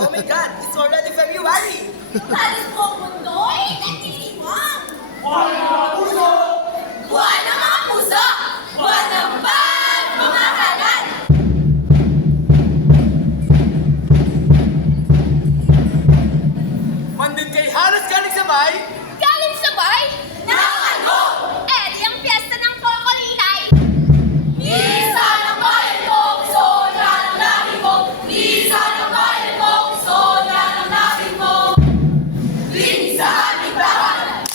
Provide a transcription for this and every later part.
Oh my God, it's already February! Halos buong mundo'y nagtitiwang. Buwan ng mga puso! Buwan ng mga puso! Buwan ng pagmamahalan! Mandun kay halos galing sabay! Galing sabay ng ano? Eh, di ang piyesta ng Kokolilay. Misa ng bayan ko, soya ng lahi mo. Misa ng bayan ko, soya ng lahi mo. Linisahan ng bahan,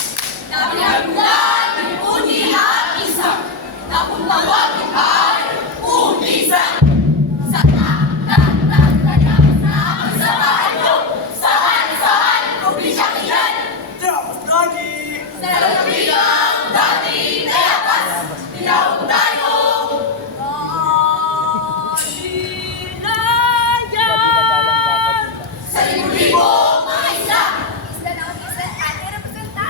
na pinagmulan ng uni at isa, na kung tawagin ay umisa. Sa kanyang na pagsamahan nyo, saan probinsyang iyan. Tapos lagi! Sa labigang dating nayapas, tinawag tayo. Kalilayan! Sa libo-libo mga isla. Isla na ang isla at representa.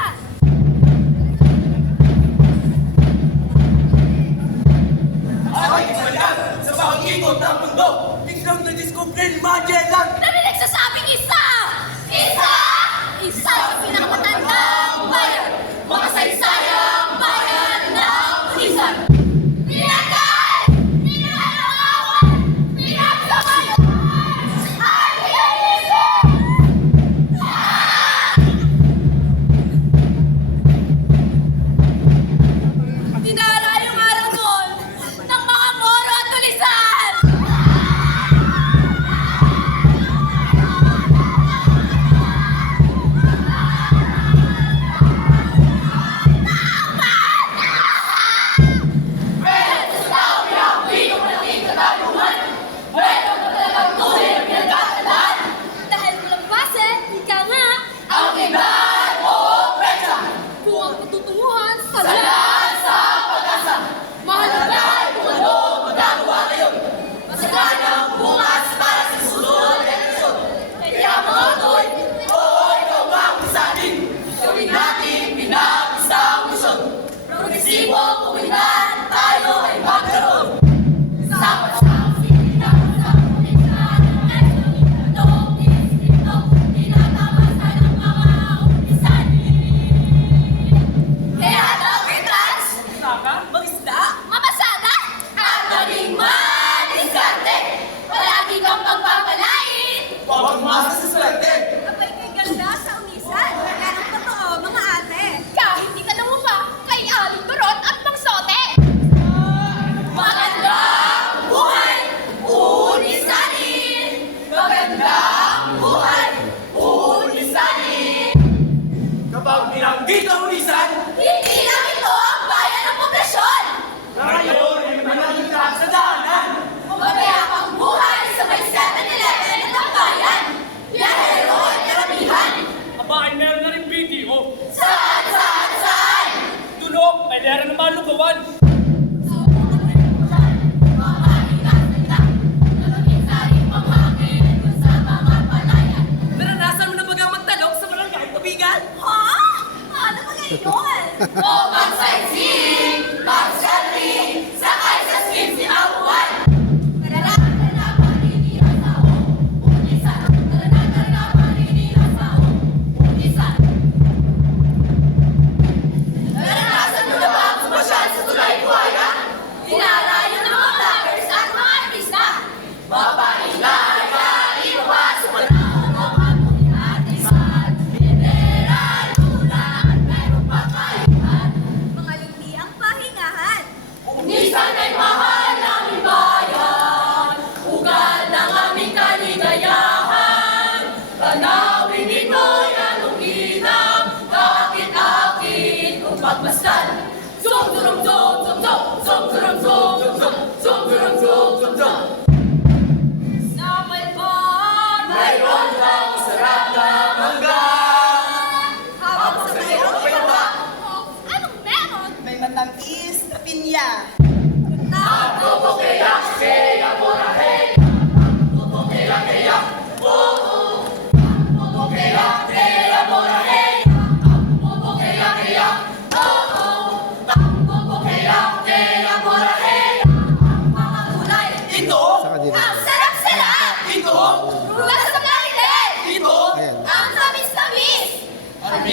Ay, kasalan! Sa pag-ikot ng mundo, biglang na-discover ni Magellan! Dami nagsasabing isa! Isa! Isa sa pinakamatandang bayan! Mga saysayang bayan ng Bulisan! Pinagay! Pinagalawan! Pinagkamaluan! At pinag-isip! Dinara yung araw noon ng mga Moro at Tulisan!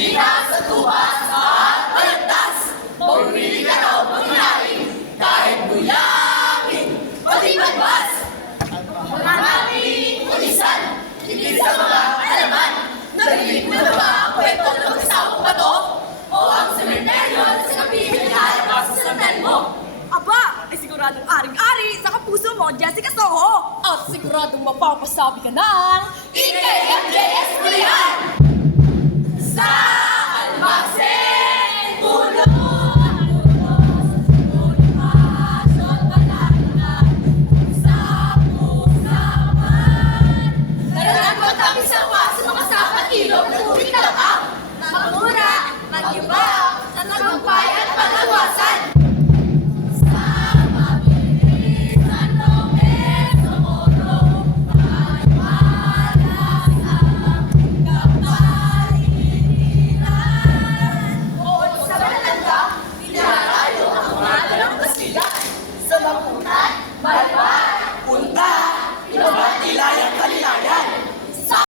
Halika sa tuwas at balagtas. Pumili ka raw maglaing kahit guyangin, pati magbas. Ang aming ulisan, hindi sa mga alaman. Narinig mo na ba ang kwento ng mag-asawang bato? O ang sementeryo sa kapilin na lalabas sa sandal mo? Aba, ay siguradong aring-ari sa kapuso mo, Jessica Soho. At siguradong mapapasabi ka ng IKMJS Pulihan! Sa Almacen!